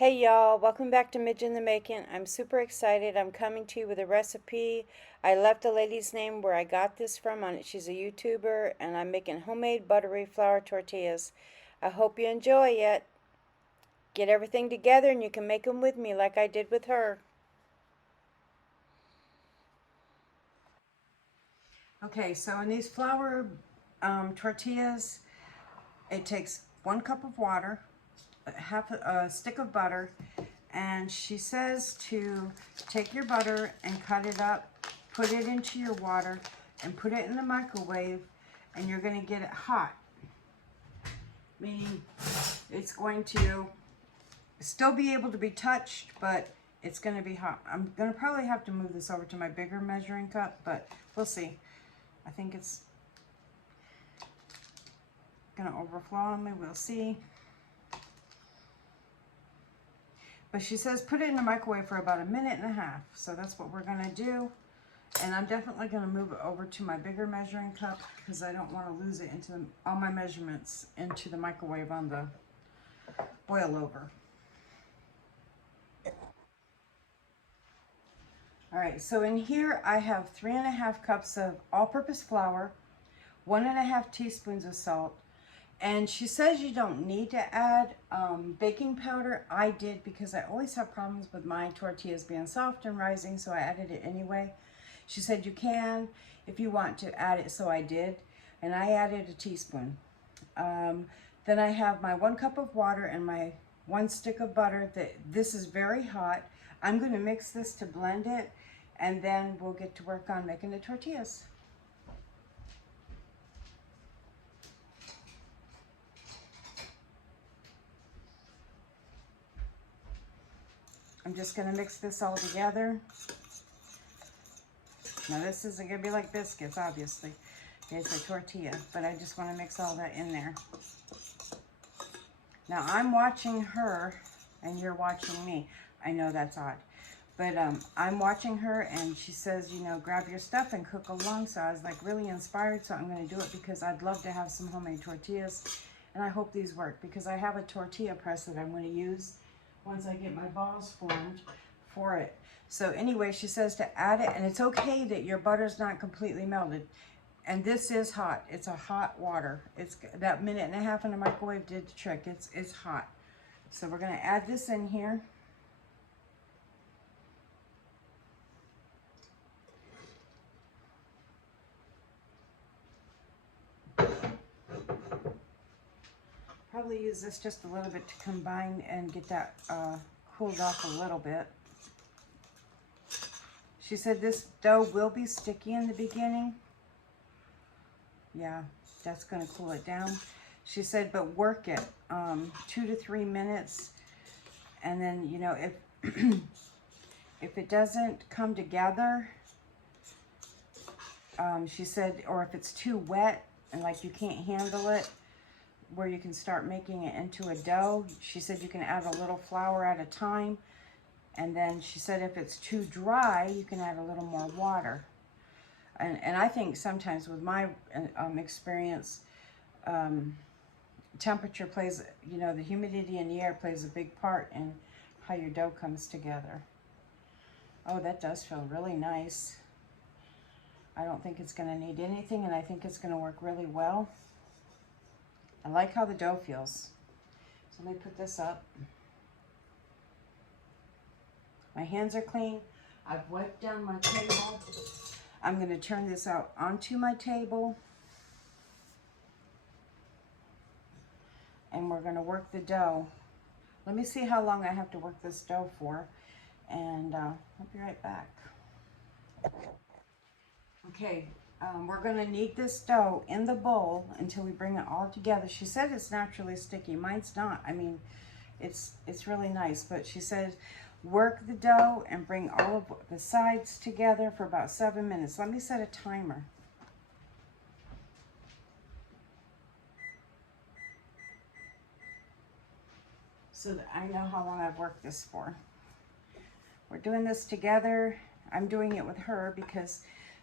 Hey y'all, welcome back to Midge in the Making. I'm super excited. I'm coming to you with a recipe. I left the lady's name where I got this from on it. She's a YouTuber, and I'm making homemade buttery flour tortillas. I hope you enjoy it. Get everything together and you can make them with me like I did with her. Okay, so in these flour tortillas, it takes 1 cup of water, half a stick of butter, and she says to take your butter and cut it up, put it into your water, and put it in the microwave, and you're going to get it hot, meaning it's going to still be able to be touched, but it's going to be hot. I'm going to probably have to move this over to my bigger measuring cup, but we'll see. I think it's going to overflow on me. We'll see. But she says put it in the microwave for about 1.5 minutes. So that's what we're going to do. And I'm definitely going to move it over to my bigger measuring cup because I don't want to lose it into all my measurements into the microwave on the boil over. All right, so in here I have 3.5 cups of all-purpose flour, 1.5 teaspoons of salt, and she says you don't need to add baking powder. I did because I always have problems with my tortillas being soft and rising, so I added it anyway. She said you can if you want to add it, so I did, and I added a teaspoon. Then I have my 1 cup of water and my 1 stick of butter. This is very hot. I'm going to mix this to blend it, and then we'll get to work on making the tortillas. I'm just going to mix this all together. Now this isn't going to be like biscuits, obviously. It's a tortilla, but I just want to mix all that in there. Now I'm watching her and you're watching me. I know that's odd, but I'm watching her and she says, you know, grab your stuff and cook along. So I was like really inspired, so I'm going to do it because I'd love to have some homemade tortillas, and I hope these work because I have a tortilla press that I'm going to use once I get my balls formed for it. So anyway, she says to add it, and it's okay that your butter's not completely melted. And this is hot. It's a hot water. It's that 1.5 minutes in the microwave did the trick. It's hot. So we're going to add this in here. Probably use this just a little bit to combine and get that cooled off a little bit. She said this dough will be sticky in the beginning. Yeah, that's going to cool it down. She said, but work it 2 to 3 minutes. And then, you know, if if it doesn't come together, she said, or if it's too wet and like you can't handle it, where you can start making it into a dough, she said you can add a little flour at a time. And then she said if it's too dry, you can add a little more water. And I think sometimes with my experience, temperature plays, you know, the humidity in the air plays a big part in how your dough comes together. Oh, that does feel really nice. I don't think it's going to need anything, and I think it's going to work really well. I like how the dough feels. So let me put this up. My hands are clean. I've wiped down my table. I'm going to turn this out onto my table. And we're going to work the dough. Let me see how long I have to work this dough for. And I'll be right back. Okay, we're going to knead this dough in the bowl until we bring it all together. She said it's naturally sticky. Mine's not. I mean, it's really nice. But she said work the dough and bring all of the sides together for about 7 minutes. Let me set a timer. So that I know how long I've worked this for. We're doing this together. I'm doing it with her because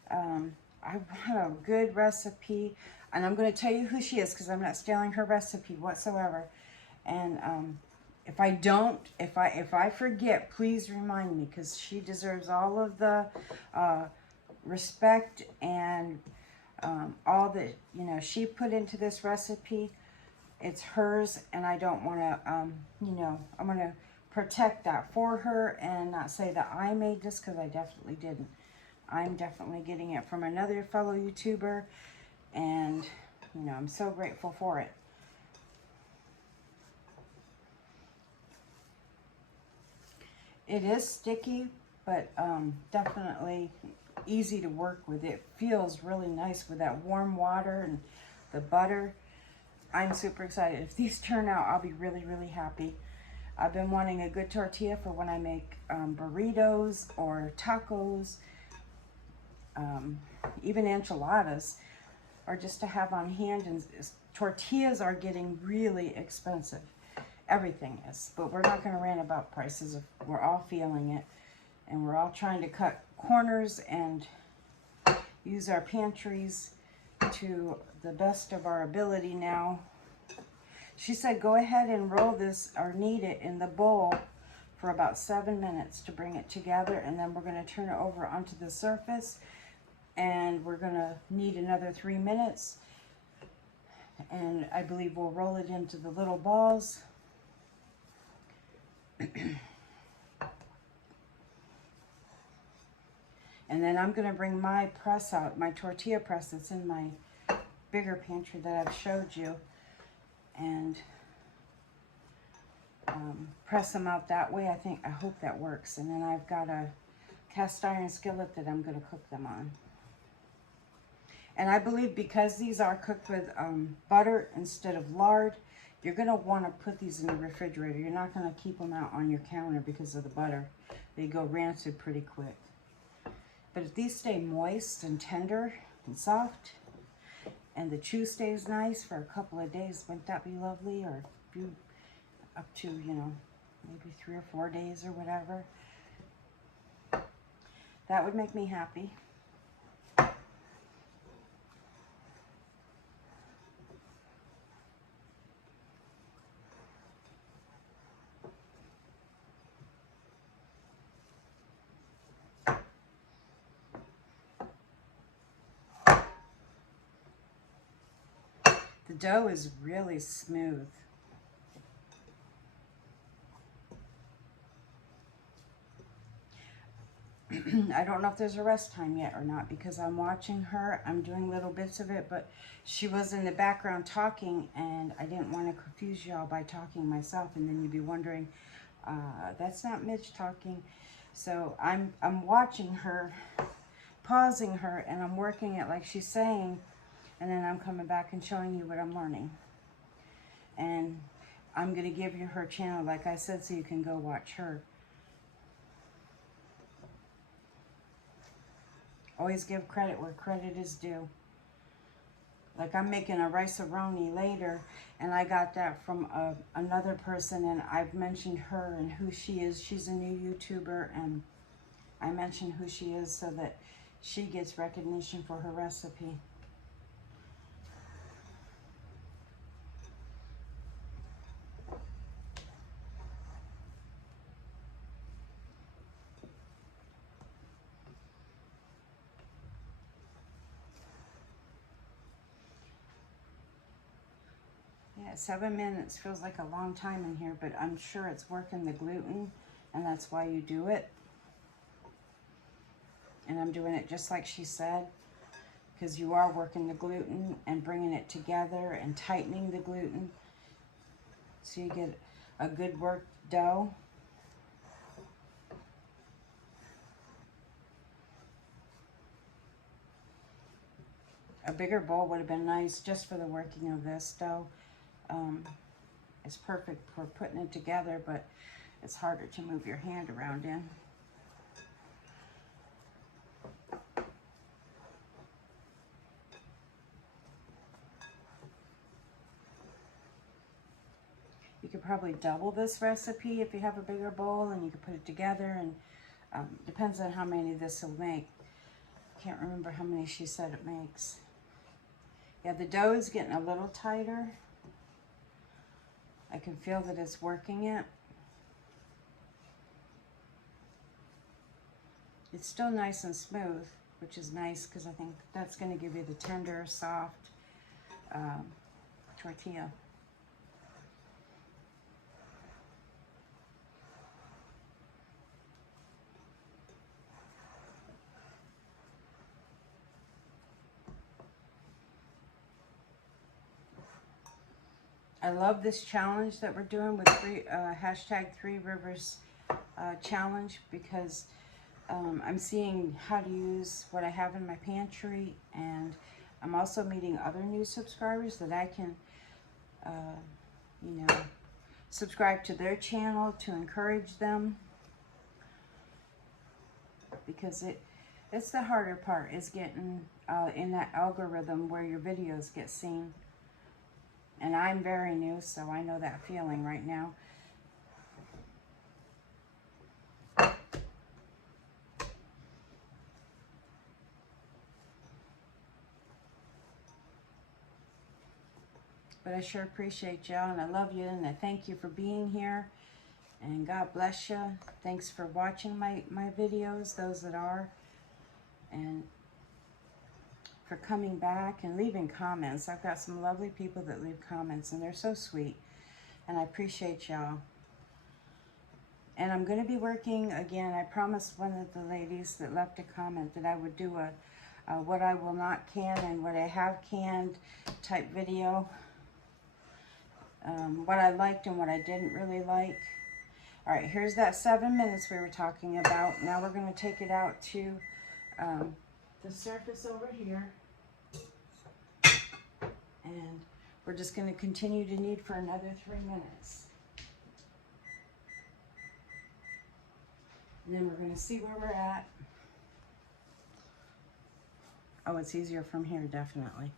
I want a good recipe, and I'm going to tell you who she is because I'm not stealing her recipe whatsoever. And if I don't, if I forget, please remind me, because she deserves all of the respect and all that, you know, she put into this recipe. It's hers, and I don't want to, you know, I'm going to protect that for her and not say that I made this, because I definitely didn't. I'm definitely getting it from another fellow YouTuber, and, you know, I'm so grateful for it. It is sticky, but definitely easy to work with. It feels really nice with that warm water and the butter. I'm super excited. If these turn out, I'll be really, really happy. I've been wanting a good tortilla for when I make burritos or tacos, even enchiladas, or just to have on hand. And tortillas are getting really expensive. Everything is, but we're not going to rant about prices. We're all feeling it, and we're all trying to cut corners and use our pantries to the best of our ability now. She said go ahead and roll this or knead it in the bowl for about 7 minutes to bring it together, and then we're going to turn it over onto the surface, and we're going to knead another 3 minutes, and I believe we'll roll it into the little balls. And then I'm going to bring my press out, my tortilla press that's in my bigger pantry that I've showed you, and press them out that way. I hope that works. And then I've got a cast iron skillet that I'm going to cook them on. And I believe because these are cooked with butter instead of lard, you're going to want to put these in the refrigerator. You're not going to keep them out on your counter because of the butter. They go rancid pretty quick. But if these stay moist and tender and soft, and the chew stays nice for a couple of days, wouldn't that be lovely? Or up to, you know, maybe 3 or 4 days or whatever. That would make me happy. The dough is really smooth. I don't know if there's a rest time yet or not, because I'm watching her. I'm doing little bits of it, but she was in the background talking, and I didn't want to confuse y'all by talking myself, and then you'd be wondering, that's not Mitch talking. So I'm watching her, pausing her, and I'm working it like she's saying, and then I'm coming back and showing you what I'm learning. And I'm going to give you her channel, like I said, so you can go watch her. Always give credit where credit is due. Like I'm making a rice-a-roni later, and I got that from another person, and I've mentioned her and who she is. She's a new YouTuber, and I mentioned who she is so that she gets recognition for her recipe. Yeah, 7 minutes feels like a long time in here, but I'm sure it's working the gluten, and that's why you do it. And I'm doing it just like she said, because you are working the gluten and bringing it together and tightening the gluten so you get a good worked dough. A bigger bowl would have been nice just for the working of this dough. It's perfect for putting it together, but it's harder to move your hand around in. You could probably double this recipe if you have a bigger bowl, and you could put it together, and depends on how many this will make. Can't remember how many she said it makes. Yeah, the dough is getting a little tighter. I can feel that it's working it. It's still nice and smooth, which is nice because I think that's going to give you the tender, soft tortilla. I love this challenge that we're doing with hashtag 3 Rivers challenge, because I'm seeing how to use what I have in my pantry, and I'm also meeting other new subscribers that I can, you know, subscribe to their channel to encourage them, because it's the harder part, is getting in that algorithm where your videos get seen. And I'm very new, so I know that feeling right now. But I sure appreciate y'all, and I love you, and I thank you for being here. And God bless you. Thanks for watching my videos, those that are. And for coming back and leaving comments. I've got some lovely people that leave comments, and they're so sweet. And I appreciate y'all. And I'm going to be working again. I promised one of the ladies that left a comment that I would do a what I will not can and what I have canned type video. What I liked and what I didn't really like. All right, here's that 7 minutes we were talking about. Now we're going to take it out to the surface over here. And we're just going to continue to knead for another 3 minutes. And then we're going to see where we're at. Oh, it's easier from here, definitely.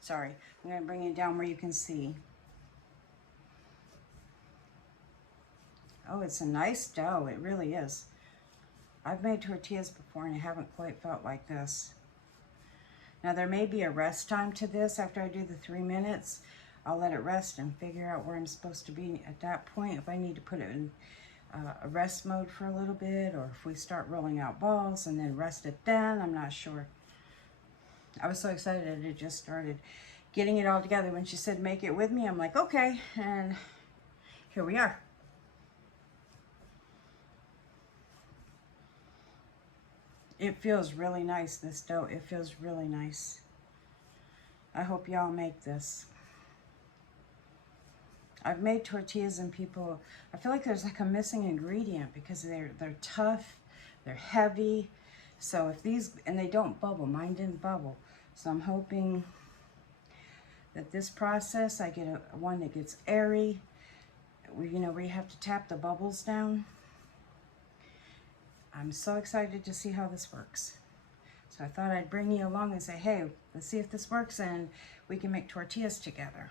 Sorry, I'm going to bring it down where you can see. Oh, it's a nice dough. It really is. I've made tortillas before and I haven't quite felt like this. Now there may be a rest time to this. After I do the 3 minutes, I'll let it rest and figure out where I'm supposed to be at that point. If I need to put it in a rest mode for a little bit, or if we start rolling out balls and then rest it then, I'm not sure. I was so excited that it just started getting it all together. When she said make it with me, I'm like, okay, and here we are. It feels really nice, this dough. It feels really nice. I hope y'all make this. I've made tortillas and people, I feel like there's like a missing ingredient because they're tough, they're heavy. So if these, and they don't bubble, mine didn't bubble. So I'm hoping that this process, I get one that gets airy, where you have to tap the bubbles down. I'm so excited to see how this works. So I thought I'd bring you along and say, hey, let's see if this works and we can make tortillas together.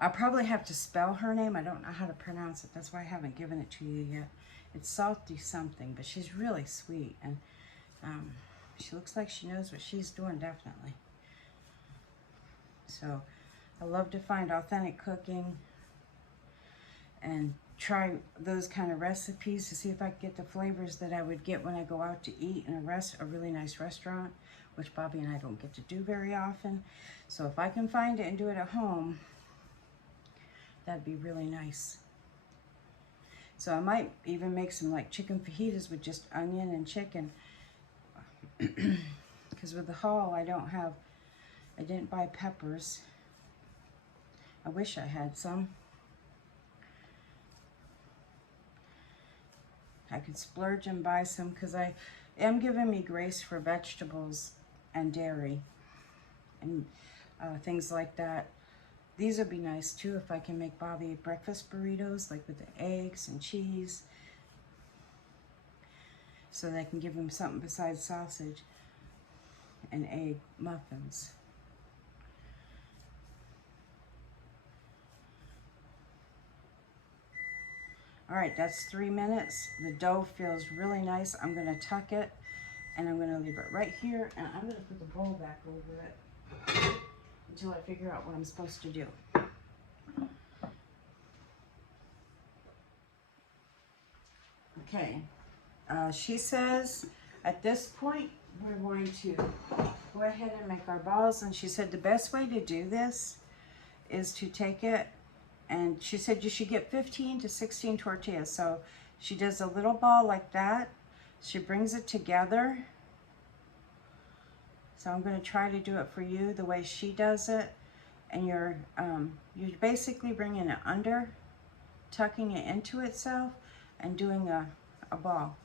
I'll probably have to spell her name. I don't know how to pronounce it. That's why I haven't given it to you yet. It's Salty something, but she's really sweet. And she looks like she knows what she's doing, definitely. So I love to find authentic cooking and try those kind of recipes to see if I can get the flavors that I would get when I go out to eat in a really nice restaurant, which Bobby and I don't get to do very often. So if I can find it and do it at home, that'd be really nice. So I might even make some like chicken fajitas with just onion and chicken. Because with the haul, I didn't buy peppers. I wish I had some. I could splurge and buy some because I am giving me grace for vegetables and dairy and things like that. These would be nice too if I can make Bobby breakfast burritos, like with the eggs and cheese, so that I can give him something besides sausage and egg muffins. All right, that's 3 minutes. The dough feels really nice. I'm gonna tuck it and I'm gonna leave it right here, and I'm gonna put the bowl back over it until I figure out what I'm supposed to do. Okay, she says at this point we're going to go ahead and make our balls, and she said the best way to do this is to take it, and she said you should get 15 to 16 tortillas. So she does a little ball like that. She brings it together. So I'm going to try to do it for you the way she does it, and you're basically bringing it under, tucking it into itself, and doing a ball.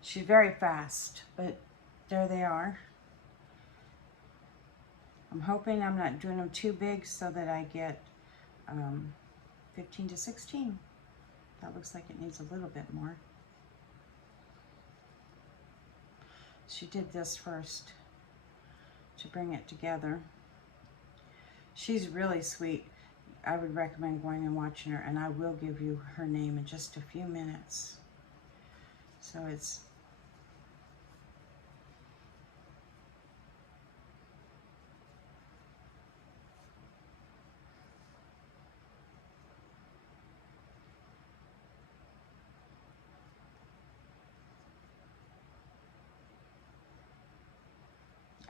She's very fast, but there they are. I'm hoping I'm not doing them too big so that I get 15 to 16. That looks like it needs a little bit more. She did this first to bring it together. She's really sweet. I would recommend going and watching her, and I will give you her name in just a few minutes. So it's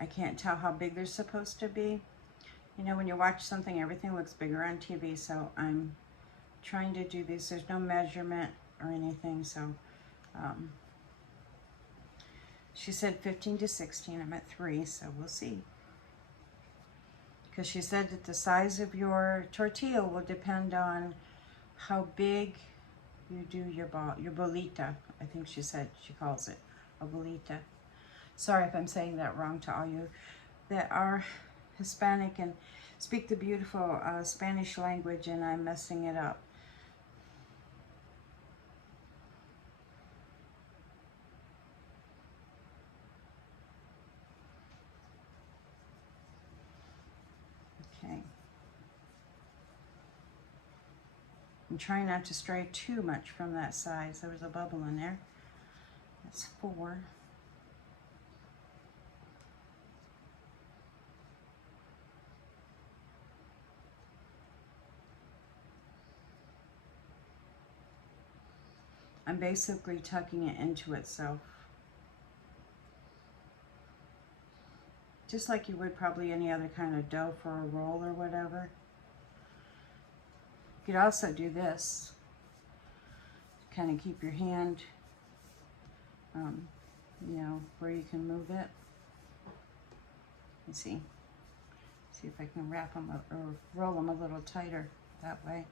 I can't tell how big they're supposed to be. You know, when you watch something, everything looks bigger on TV, so I'm trying to do these. There's no measurement or anything, so she said 15 to 16. I'm at 3, so we'll see. Because she said that the size of your tortilla will depend on how big you do your ball, your bolita. I think she said she calls it a bolita. Sorry if I'm saying that wrong to all you that are Hispanic and speak the beautiful Spanish language, and I'm messing it up. Okay. I'm trying not to stray too much from that size. There was a bubble in there. That's 4. I'm basically tucking it into itself. Just like you would probably any other kind of dough for a roll or whatever. You could also do this. Kind of keep your hand, you know, where you can move it. Let's see. See if I can wrap them up or roll them a little tighter that way.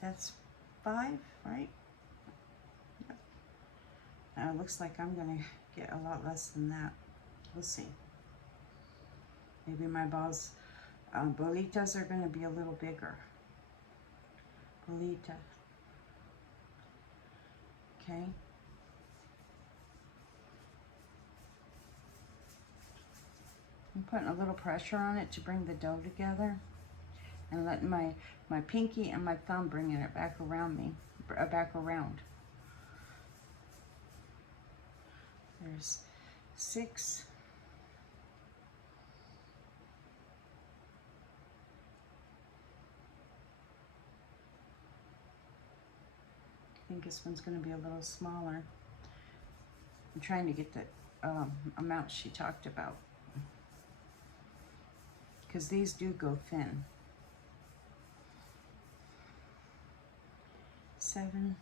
That's 5, right? Yep. Now it looks like I'm gonna get a lot less than that. We'll see. Maybe my balls, bolitas are gonna be a little bigger. Bolita. Okay. I'm putting a little pressure on it to bring the dough together, and letting my pinky and my thumb bringing it back around me, back around. There's 6. I think this one's going to be a little smaller. I'm trying to get the amount she talked about, because these do go thin. 7.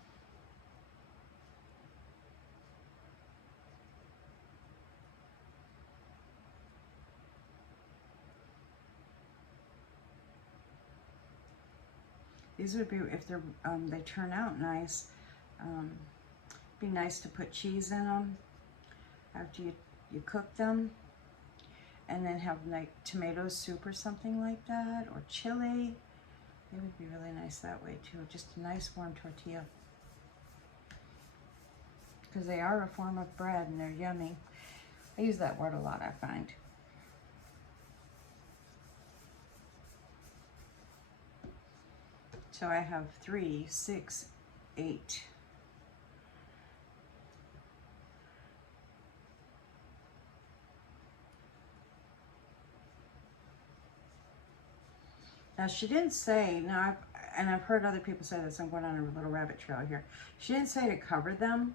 These would be, if they're they turn out nice, be nice to put cheese in them after you cook them, and then have like tomato soup or something like that, or chili. They would be really nice that way too. Just a nice warm tortilla. Because they are a form of bread and they're yummy. I use that word a lot, I find. So I have 3, 6, 8. Now she didn't say, and I've heard other people say this, I'm going on a little rabbit trail here. She didn't say to cover them,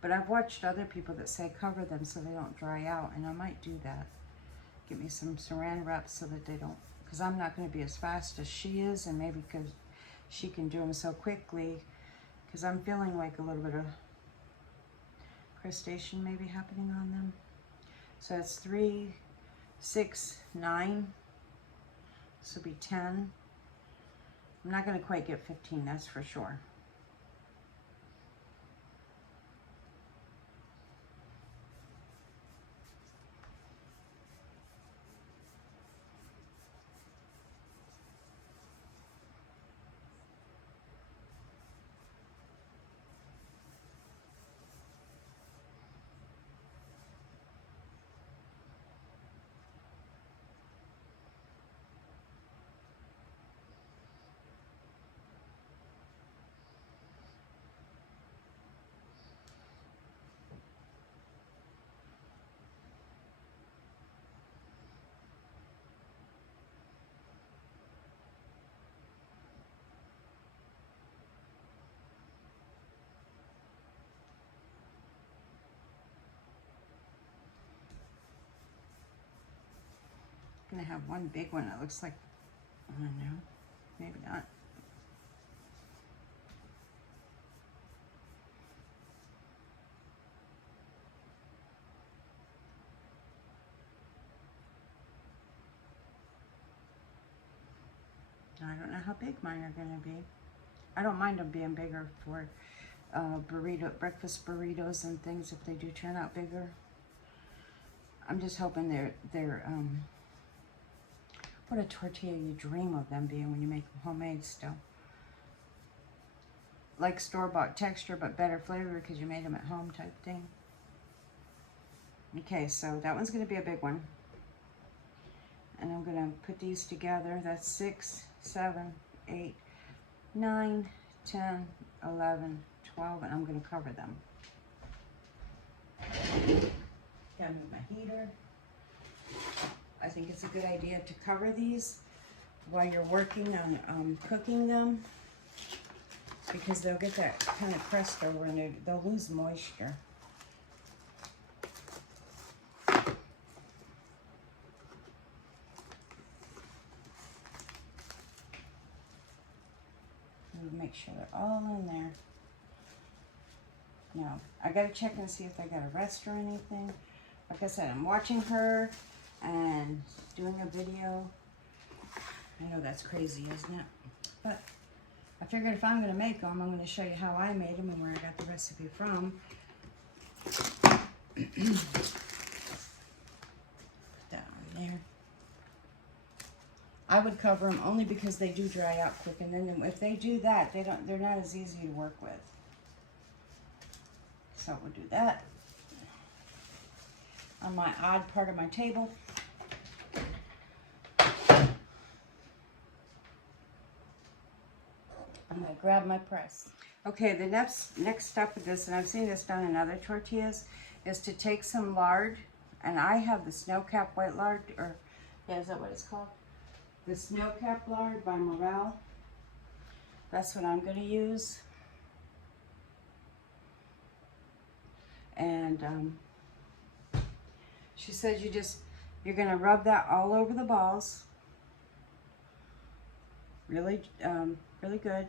but I've watched other people that say cover them so they don't dry out, and I might do that. Get me some saran wrap so that they don't, because I'm not going to be as fast as she is, and maybe because she can do them so quickly, because I'm feeling like a little bit of crustation maybe happening on them. So it's 3, 6, 9. This will be 10. I'm not going to quite get 15, that's for sure. I'm gonna have one big one that looks like, I don't know, maybe not. I don't know how big mine are gonna be. I don't mind them being bigger for breakfast burritos and things if they do turn out bigger. I'm just hoping they're what a tortilla you dream of them being when you make them homemade still. Like store-bought texture, but better flavor because you made them at home type thing. Okay, so that one's gonna be a big one. And I'm gonna put these together. That's 6, 7, 8, 9, 10, 11, 12, and I'm gonna cover them. Gotta move my heater. I think it's a good idea to cover these while you're working on cooking them, because they'll get that kind of crust over and they'll lose moisture. Make sure they're all in there. Now, I gotta check and see if they got a rest or anything. Like I said, I'm watching her and doing a video. I know that's crazy, isn't it? But I figured if I'm gonna make them, I'm gonna show you how I made them and where I got the recipe from. Down there. I would cover them only because they do dry out quick, and then if they do that, they're not as easy to work with. So we'll do that on my odd part of my table. I'm gonna grab my press. Okay, the next step of this, and I've seen this done in other tortillas, is to take some lard, and I have the snow-capped white lard, or yeah, is that what it's called? The snow-capped lard by Morel. That's what I'm going to use. And she said you're going to rub that all over the balls. Really, really good.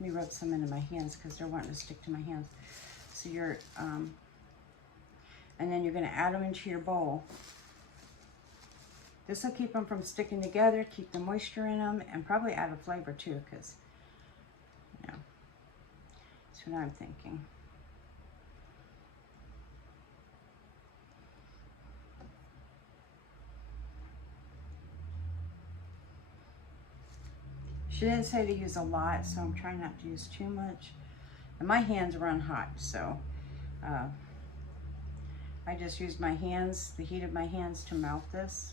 Let me rub some into my hands because they're wanting to stick to my hands. So and then you're going to add them into your bowl. This will keep them from sticking together, keep the moisture in them, and probably add a flavor too, because, you know, that's what I'm thinking. She didn't say to use a lot, so I'm trying not to use too much. And my hands run hot, so I just use my hands, the heat of my hands, to melt this.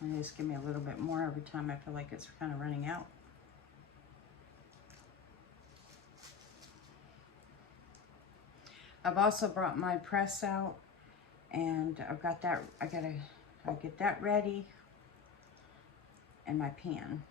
And just give me a little bit more every time I feel like it's kind of running out. I've also brought my press out, and I've got that, I get that ready, and my pan.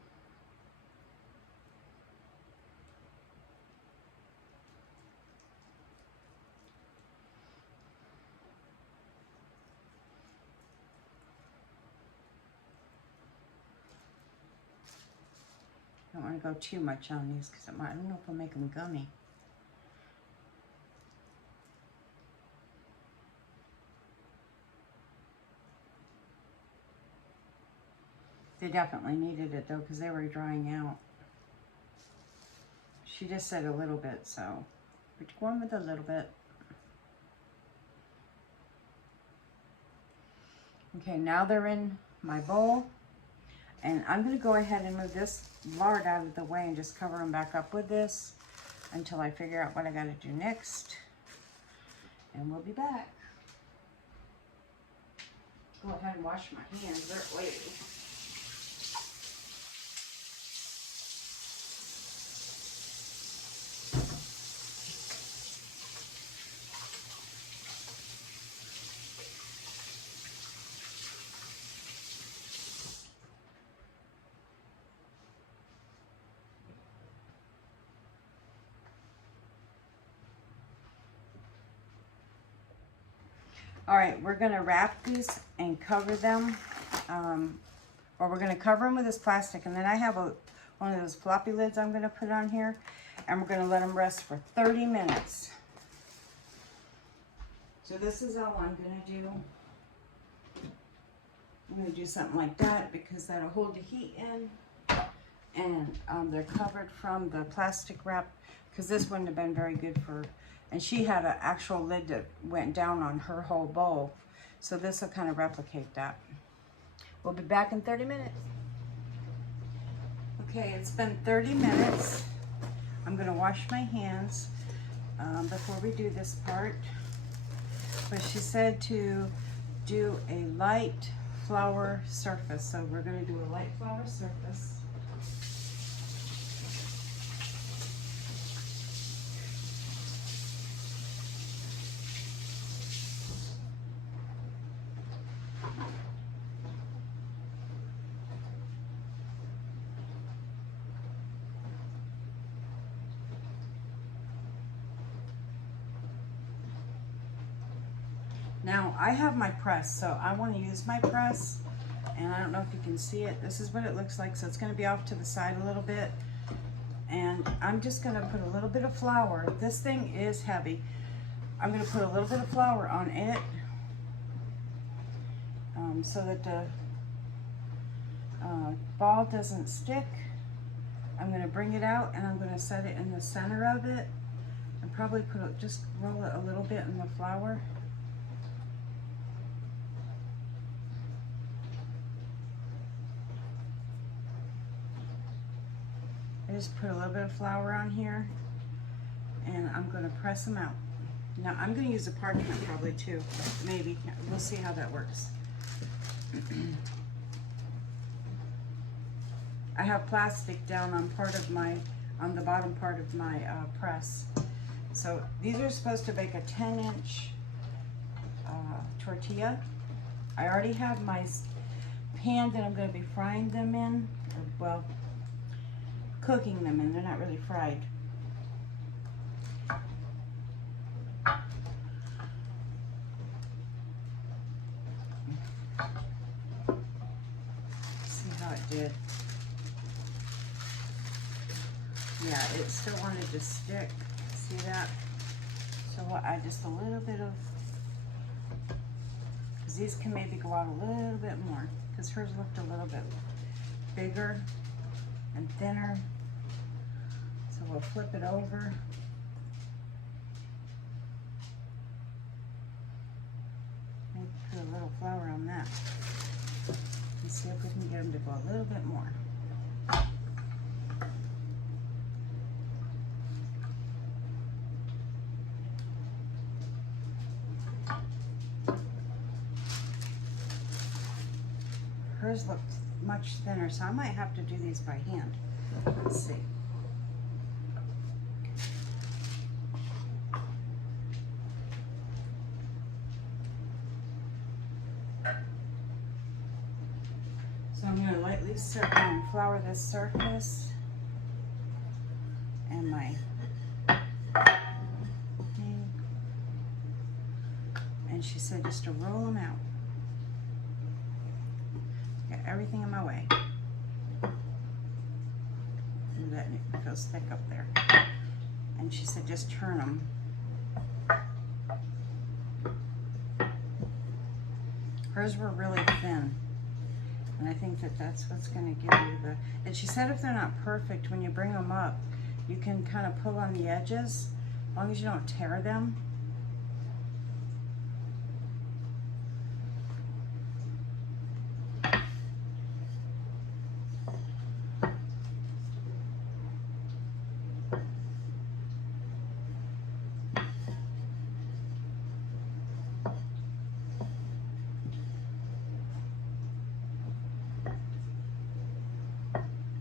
I don't want to go too much on these because I don't know if I'll make them gummy. They definitely needed it though because they were drying out. She just said a little bit, so we're going with a little bit. Okay, now they're in my bowl, and I'm going to go ahead and move this lard out of the way and just cover them back up with this until I figure out what I got to do next, and we'll be back. Go ahead and wash my hands, they're oily. All right, we're gonna wrap these and cover them, or we're gonna cover them with this plastic, and then I have one of those floppy lids I'm gonna put on here, and we're gonna let them rest for 30 minutes. So this is all I'm gonna do. I'm gonna do something like that because that'll hold the heat in, and they're covered from the plastic wrap because this wouldn't have been very good for. And she had an actual lid that went down on her whole bowl. So this will kind of replicate that. We'll be back in 30 minutes. Okay, it's been 30 minutes. I'm gonna wash my hands before we do this part. But she said to do a light flour surface. So we're gonna do a light flour surface. Now, I have my press, so I want to use my press, and I don't know if you can see it. This is what it looks like, so it's going to be off to the side a little bit, and I'm just going to put a little bit of flour. This thing is heavy. I'm going to put a little bit of flour on it so that the ball doesn't stick. I'm going to bring it out, and I'm going to set it in the center of it, and probably just roll it a little bit in the flour. I just put a little bit of flour on here, and I'm going to press them out. Now I'm going to use a parchment probably too, maybe. We'll see how that works. I have plastic down on on the bottom part of my press. So these are supposed to bake a 10-inch tortilla. I already have my pan that I'm going to be frying them in, or, well, cooking them in. They're not really fried. See how it did. Yeah, it still wanted to stick. See that? So we'll add just a little bit of, because these can maybe go out a little bit more, because hers looked a little bit bigger and thinner. So we'll flip it over. Maybe put a little flour on that. And see if we can get them to go a little bit more. Hers looked much thinner, so I might have to do these by hand. Let's see. So I'm going to lightly flour this surface and my thing. And she said just to roll them out. Got everything in my way. Ooh, that feels thick up there. And she said just turn them. Hers were really thin. And I think that that's what's going to give you the... And she said if they're not perfect, when you bring them up, you can kind of pull on the edges, as long as you don't tear them.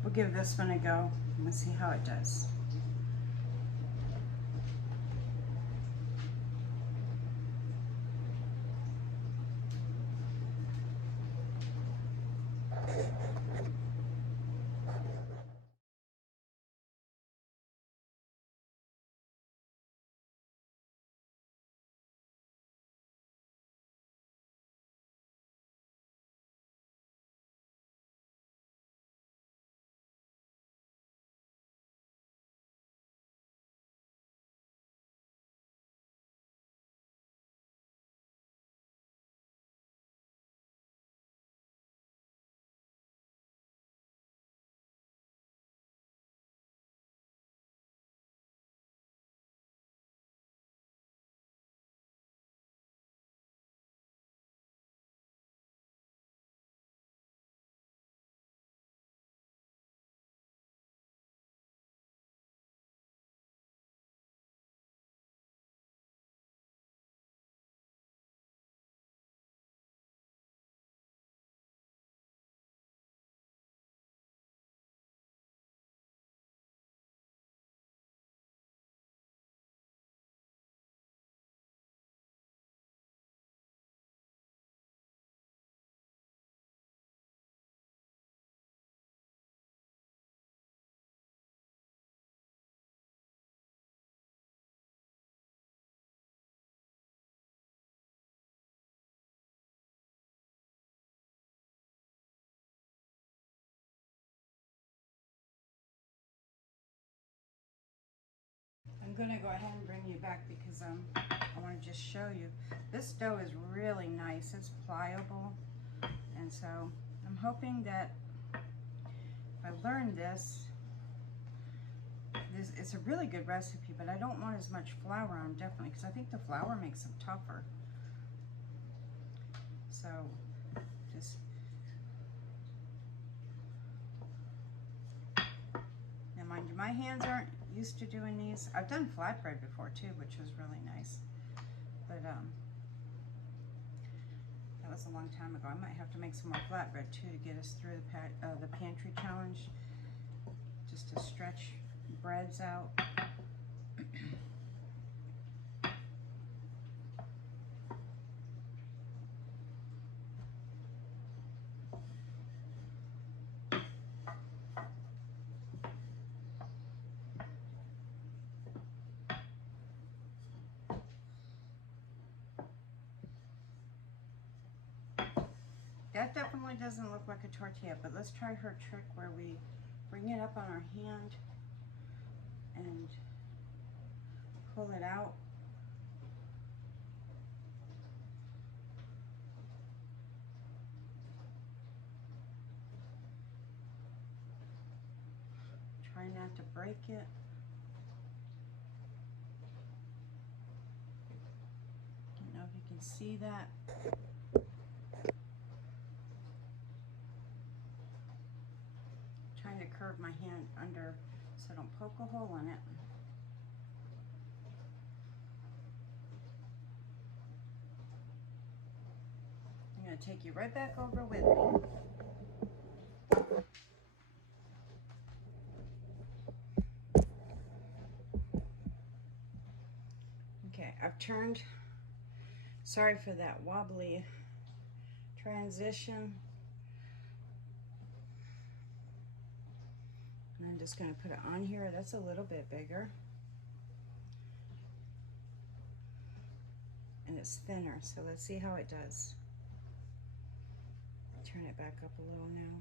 We'll give this one a go and we'll see how it does. I'm going to go ahead and bring you back because I want to just show you. This dough is really nice. It's pliable. And so I'm hoping that if I learn this, it's a really good recipe, but I don't want as much flour on them, definitely, because I think the flour makes them tougher. So just... Now mind you, my hands aren't used to doing these. I've done flatbread before too, which was really nice. But that was a long time ago. I might have to make some more flatbread too to get us through the pantry challenge, just to stretch breads out. That definitely doesn't look like a tortilla, but let's try her trick where we bring it up on our hand and pull it out. Try not to break it. see that? Trying to curve my hand under so I don't poke a hole in it. I'm going to take you right back over with me. Okay, I've turned. Sorry for that wobbly transition. And I'm just going to put it on here. That's a little bit bigger. And it's thinner, so let's see how it does. Turn it back up a little now.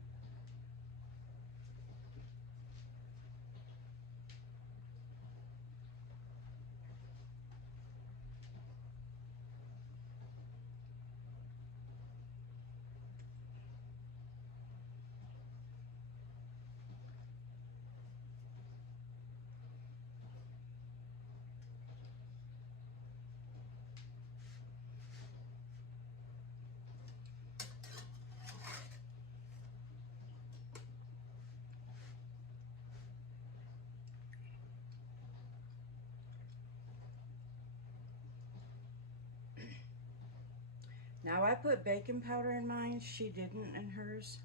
Now I put baking powder in mine. She didn't in hers.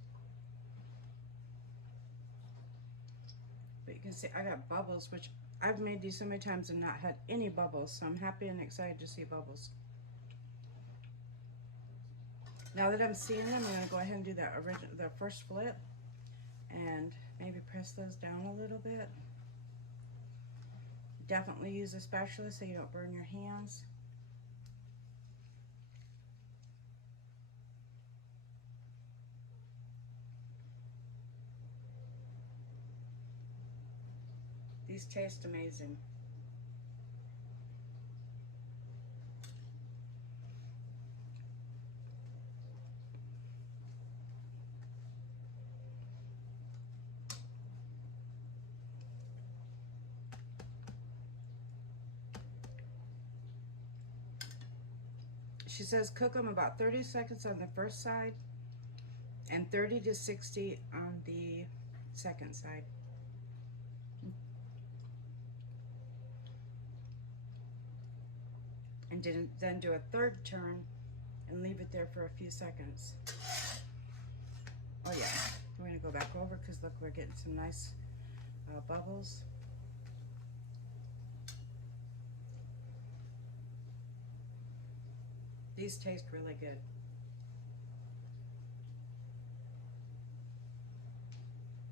But you can see I got bubbles, which I've made these so many times and not had any bubbles. So I'm happy and excited to see bubbles. Now that I'm seeing them, I'm going to go ahead and do the first flip and maybe press those down a little bit. Definitely use a spatula so you don't burn your hands. These taste amazing. She says cook them about 30 seconds on the first side and 30 to 60 on the second side. And then do a third turn and leave it there for a few seconds. Oh yeah, we're gonna go back over because look, we're getting some nice bubbles. These taste really good.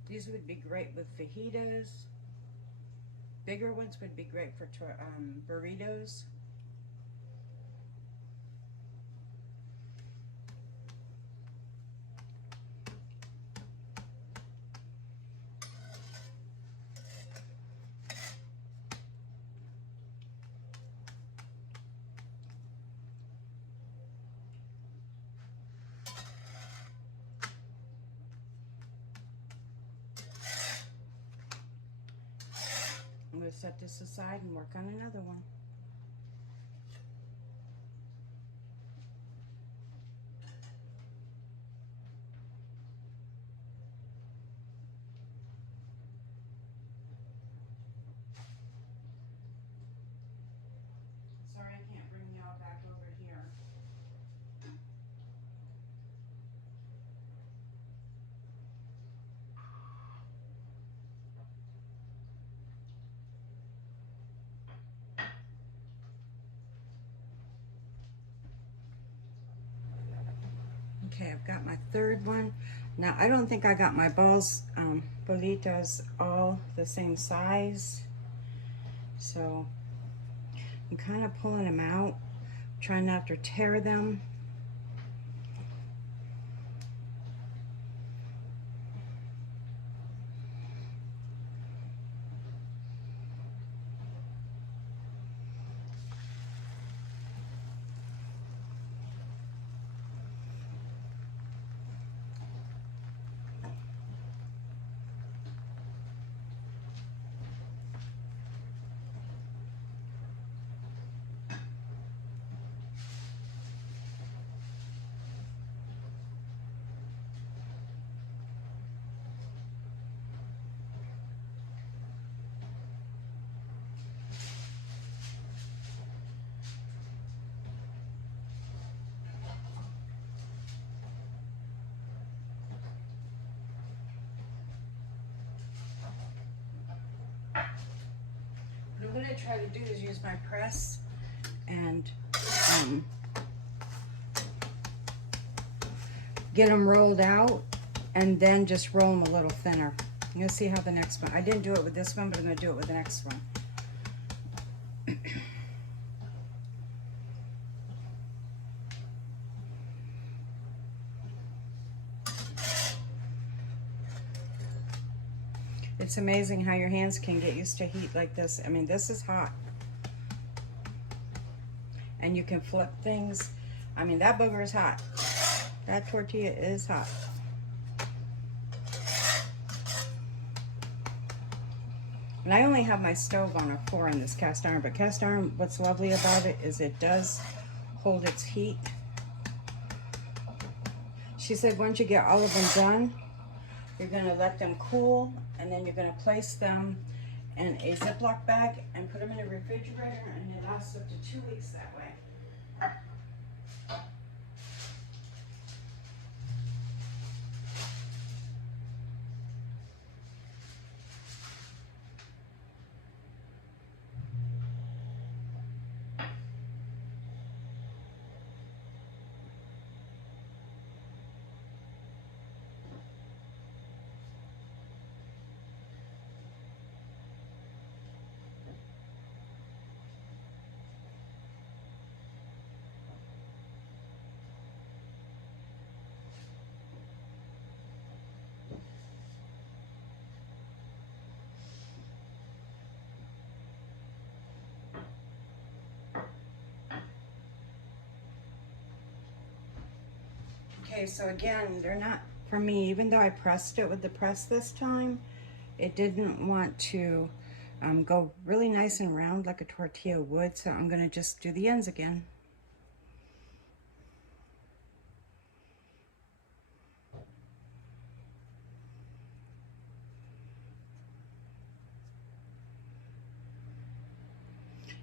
These would be great with fajitas. Bigger ones would be great for burritos. I'm going to set this aside and work on another one. Sorry I can't bring y'all back over here. Okay, I've got my third one. Now, I don't think I got my balls, bolitas, all the same size. So, I'm kind of pulling them out, trying not to tear them. I'm going to try to do is use my press and get them rolled out and then just roll them a little thinner. You'll see how the next one, I didn't do it with this one, but I'm going to do it with the next one. It's amazing how your hands can get used to heat like this. I mean, this is hot. And you can flip things. I mean, that booger is hot. That tortilla is hot. And I only have my stove on a 4 in this cast iron, but cast iron, what's lovely about it is it does hold its heat. She said once you get all of them done, you're going to let them cool, and then you're going to place them in a Ziploc bag and put them in a refrigerator, and it lasts up to 2 weeks that way. Okay, so again, they're not for me. Even though I pressed it with the press this time, it didn't want to go really nice and round like a tortilla would, so I'm going to just do the ends again.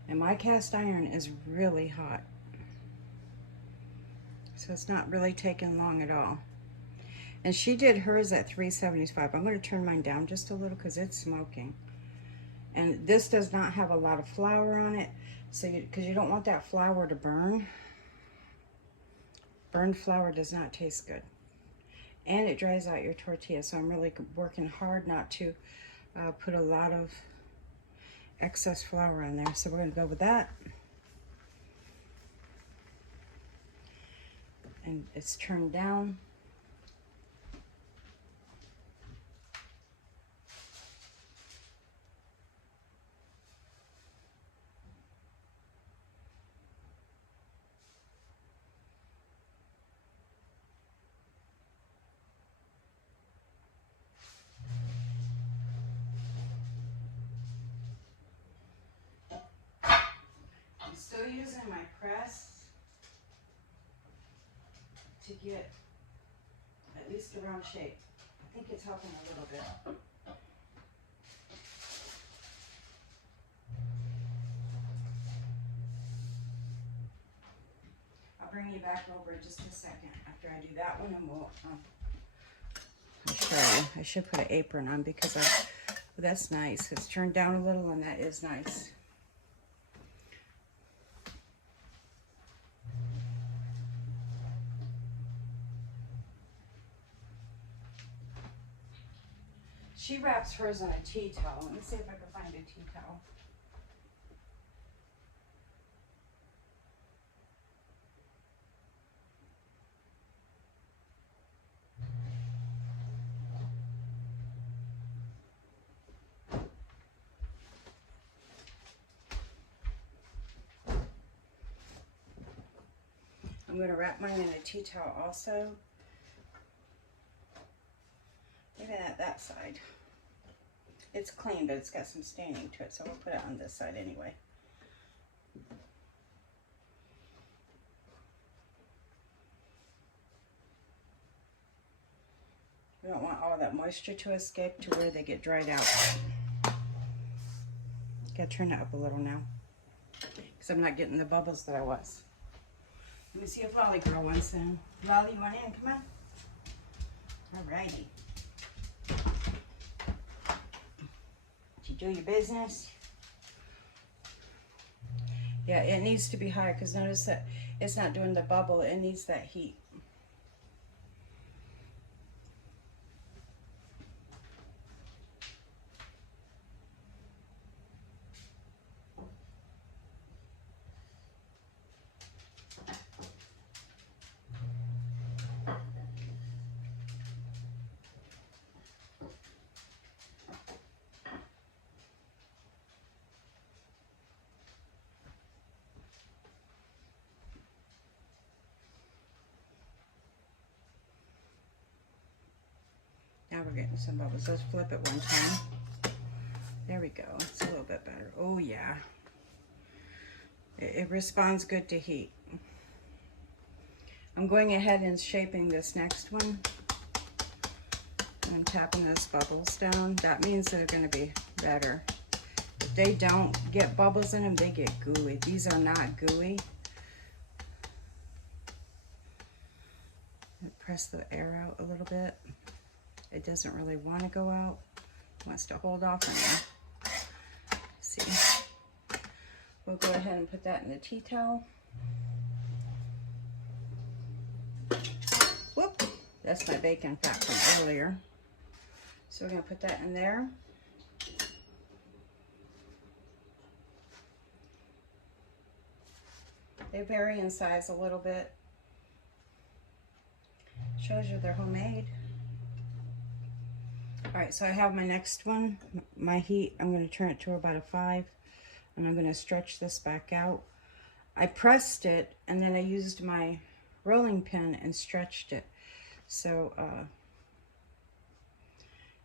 And my cast iron is really hot. So it's not really taking long at all. And she did hers at 375. I'm going to turn mine down just a little because it's smoking. And this does not have a lot of flour on it, so because you don't want that flour to burn. Burned flour does not taste good. And it dries out your tortilla, so I'm really working hard not to put a lot of excess flour on there. So we're going to go with that. And it's turned down. I'm still using my press to get at least a round shape. I think it's helping a little bit. I'll bring you back over in just a second after I do that one, and we'll I'll show you. I should put an apron on because that's nice. It's turned down a little, and that is nice. She wraps hers on a tea towel. Let me see if I can find a tea towel. I'm going to wrap mine in a tea towel also. Even at that side. It's clean, but it's got some staining to it, so we'll put it on this side anyway. We don't want all that moisture to escape to where they get dried out. Gotta turn it up a little now, because I'm not getting the bubbles that I was. Let me see if Lolly Girl wants in. Lolly, you want in? Come on. Alrighty. Did you do your business? Yeah, it needs to be higher because notice that it's not doing the bubble. It needs that heat. Now we're getting some bubbles. Let's flip it one time. There we go. It's a little bit better. Oh yeah. It responds good to heat. I'm going ahead and shaping this next one. I'm tapping those bubbles down. That means they're going to be better. If they don't get bubbles in them, they get gooey. These are not gooey. Press the air out a little bit. It doesn't really want to go out. It wants to hold off in there. See? We'll go ahead and put that in the tea towel. Whoop! That's my bacon fat from earlier. So we're going to put that in there. They vary in size a little bit. Shows you they're homemade. Alright, so I have my next one. My heat, I'm going to turn it to about a 5. And I'm going to stretch this back out. I pressed it and then I used my rolling pin and stretched it. So,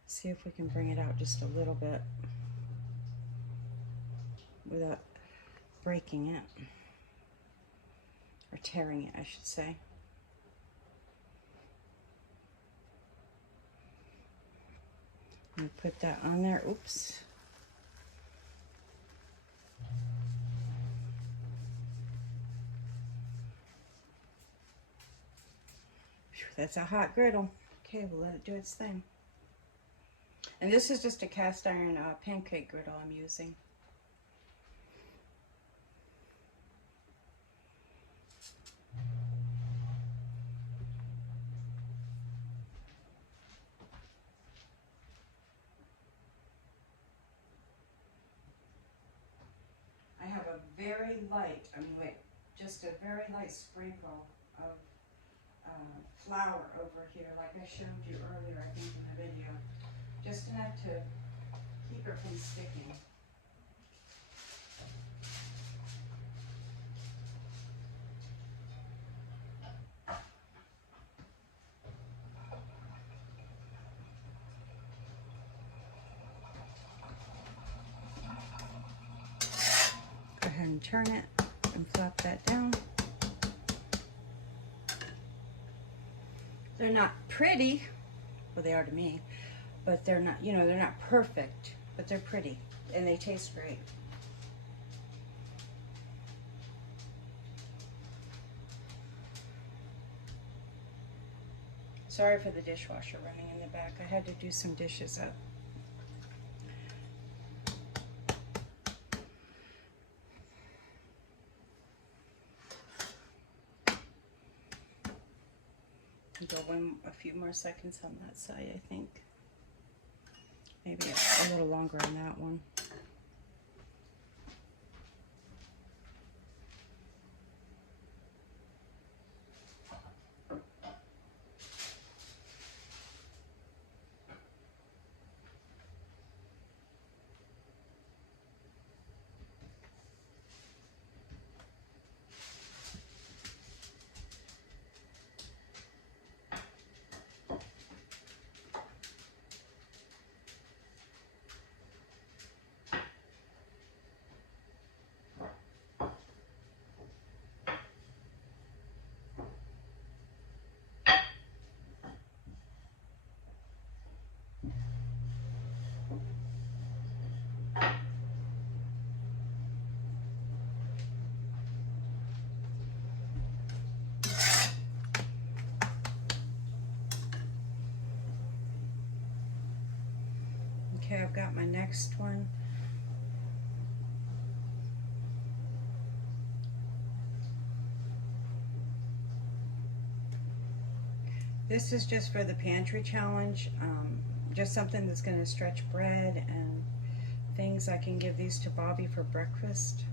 see if we can bring it out just a little bit without breaking it. Or tearing it, I should say. I'm going to put that on there. Oops. That's a hot griddle. Okay, we'll let it do its thing. And this is just a cast iron pancake griddle I'm using. I have a very light, just a very light sprinkle of flour over here, like I showed you earlier, I think in the video. Just enough to keep it from sticking. Go ahead and turn it and flop that down. They're not pretty, well they are to me, but they're not, they're not perfect, but they're pretty and they taste great. Sorry for the dishwasher running in the back. I had to do some dishes up. Go a few more seconds on that side, I think. Maybe a little longer on that one. Okay, I've got my next one. This is just for the pantry challenge, just something that's going to stretch bread and things. I can give these to Bobby for breakfast.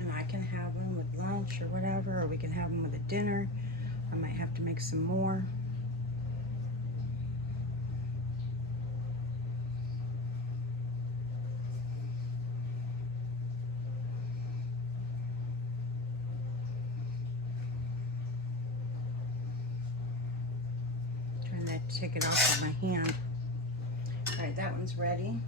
And I can have them with lunch or whatever, or we can have them with a dinner. I might have to make some more. Trying not to take it off with my hand. All right, that one's ready.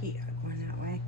Heat going that way.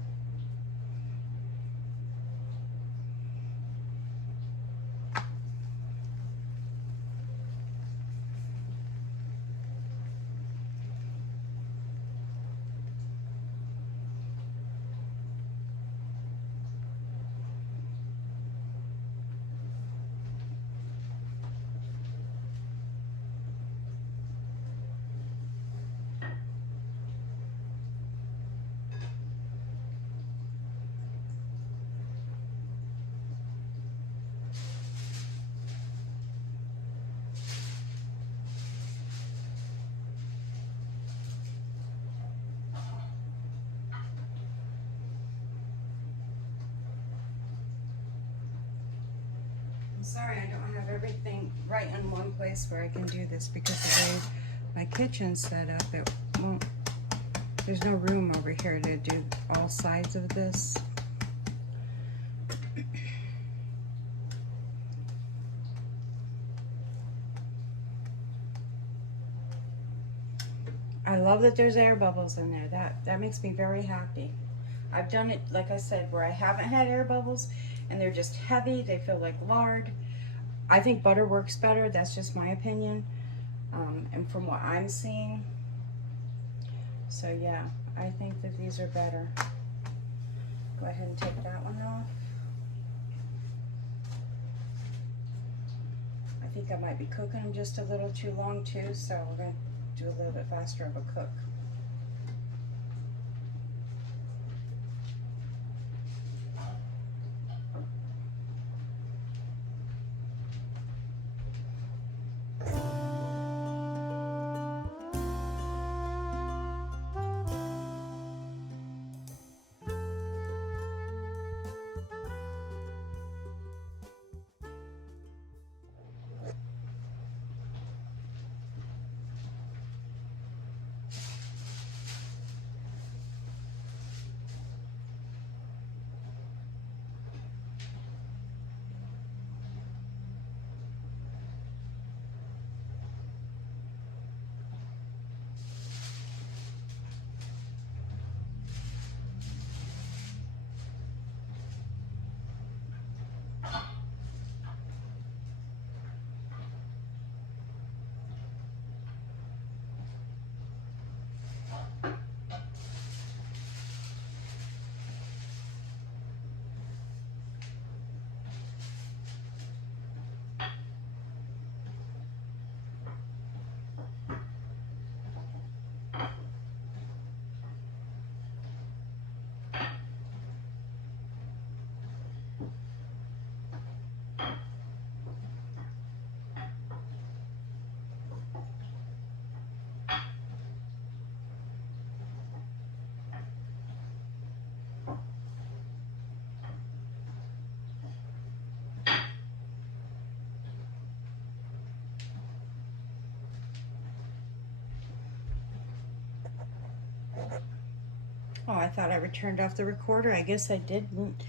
I'm sorry I don't have everything right in one place where I can do this because the way my kitchen's set up, it won't, there's no room over here to do all sides of this. I love that there's air bubbles in there. That makes me very happy. I've done it, like I said, where I haven't had air bubbles and they're just heavy, they feel like lard. I think butter works better, that's just my opinion, and from what I'm seeing. So yeah, I think that these are better. Go ahead and take that one off. I think I might be cooking them just a little too long too, so we're going to do a little bit faster of a cook. Oh, I thought I turned off the recorder. I guess I didn't.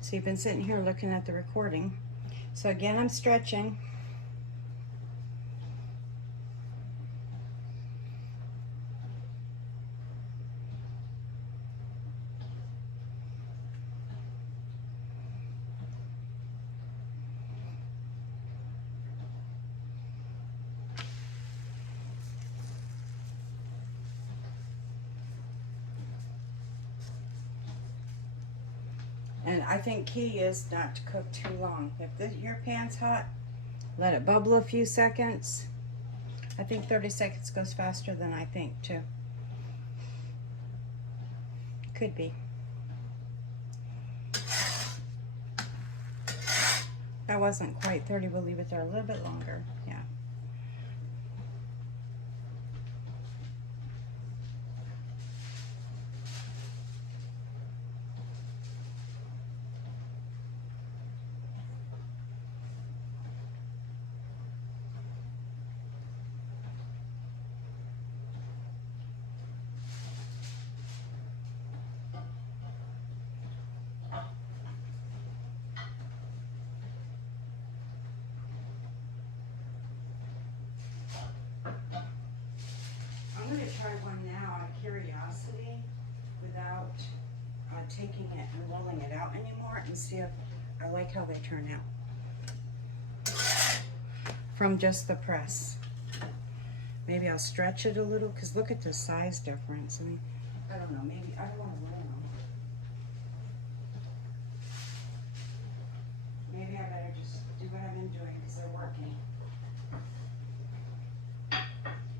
So you've been sitting here looking at the recording. So again, I'm stretching. And I think key is not to cook too long. If your pan's hot, let it bubble a few seconds. I think 30 seconds goes faster than I think too. Could be. That wasn't quite 30. We'll leave it there a little bit longer. Yeah. I'm going to try one now out of curiosity without taking it and rolling it out anymore and see if I like how they turn out from just the press. Maybe I'll stretch it a little because look at the size difference. I mean, I don't know, maybe I don't want to roll them. Maybe I better just do what I've been doing because they're working.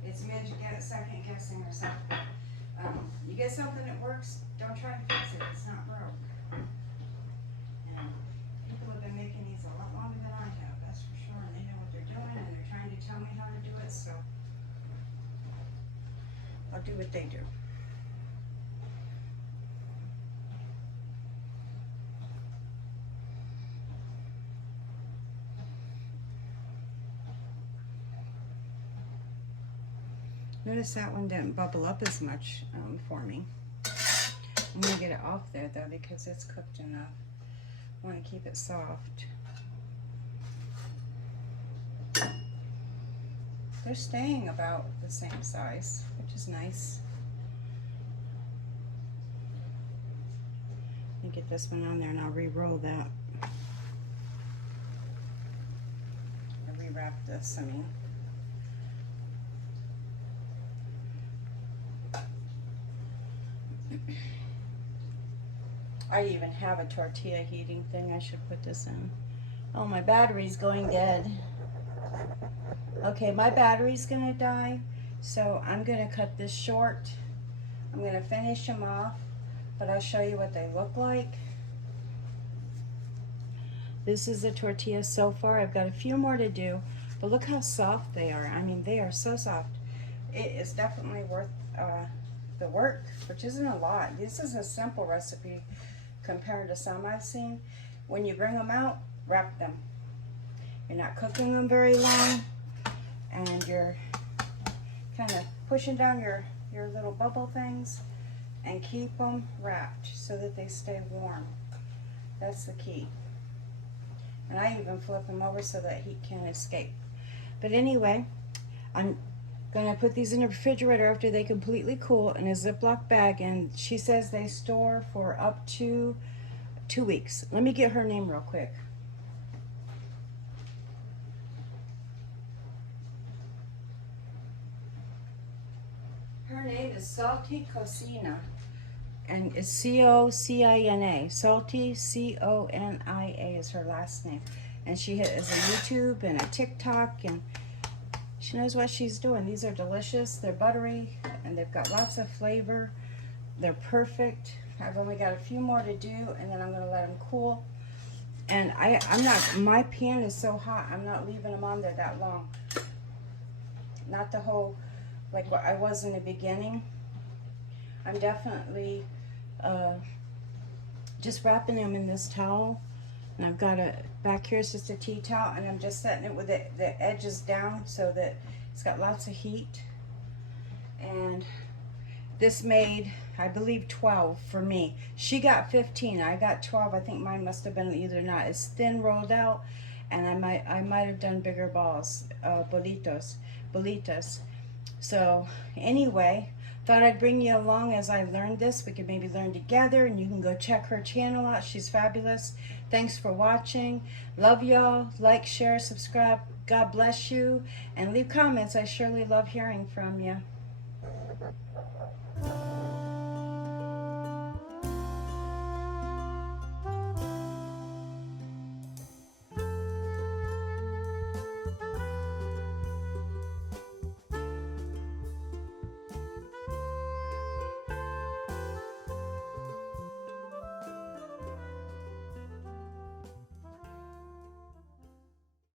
It's meant to get second guessing or something. You get something that works, don't try to fix it. It's not broke. And people have been making these a lot longer than I have, that's for sure. And they know what they're doing and they're trying to tell me how to do it, so I'll do what they do. Notice that one didn't bubble up as much for me. I'm going to get it off there though because it's cooked enough. I want to keep it soft. They're staying about the same size, which is nice. Let me get this one on there and I'll re-roll that. I'll rewrap this, I mean. I even have a tortilla heating thing. I should put this in. Oh, my battery's going dead. Okay, my battery's gonna die, so I'm gonna cut this short. I'm gonna finish them off, but I'll show you what they look like. This is the tortilla so far. I've got a few more to do, but look how soft they are. I mean, they are so soft. It is definitely worth the work, which isn't a lot. This is a simple recipe compared to some I've seen. When you bring them out, wrap them. You're not cooking them very long, and you're kind of pushing down your little bubble things, and keep them wrapped so that they stay warm. That's the key. And I even flip them over so that heat can't escape. But anyway, I'm gonna put these in the refrigerator after they completely cool in a Ziploc bag, and she says they store for up to 2 weeks. Let me get her name real quick. Her name is Salty Cocina, and it's C-O-C-I-N-A. Salty, C-O-N-I-A is her last name. And she has a YouTube and a TikTok, and she knows what she's doing. These are delicious. They're buttery, and they've got lots of flavor. They're perfect. I've only got a few more to do, and then I'm going to let them cool. And I'm not, my pan is so hot, I'm not leaving them on there that long. Not the whole, like what I was in the beginning. I'm definitely just wrapping them in this towel. And I've got a, back here is just a tea towel, and I'm just setting it with the edges down so that it's got lots of heat. And this made, I believe, 12 for me. She got 15, I got 12. I think mine must have been either not as thin rolled out, and I might have done bigger balls, bolitas. So anyway, thought I'd bring you along as I learned this. We could maybe learn together, and you can go check her channel out. She's fabulous. Thanks for watching. Love y'all. Like, share, subscribe. God bless you. And leave comments. I surely love hearing from you.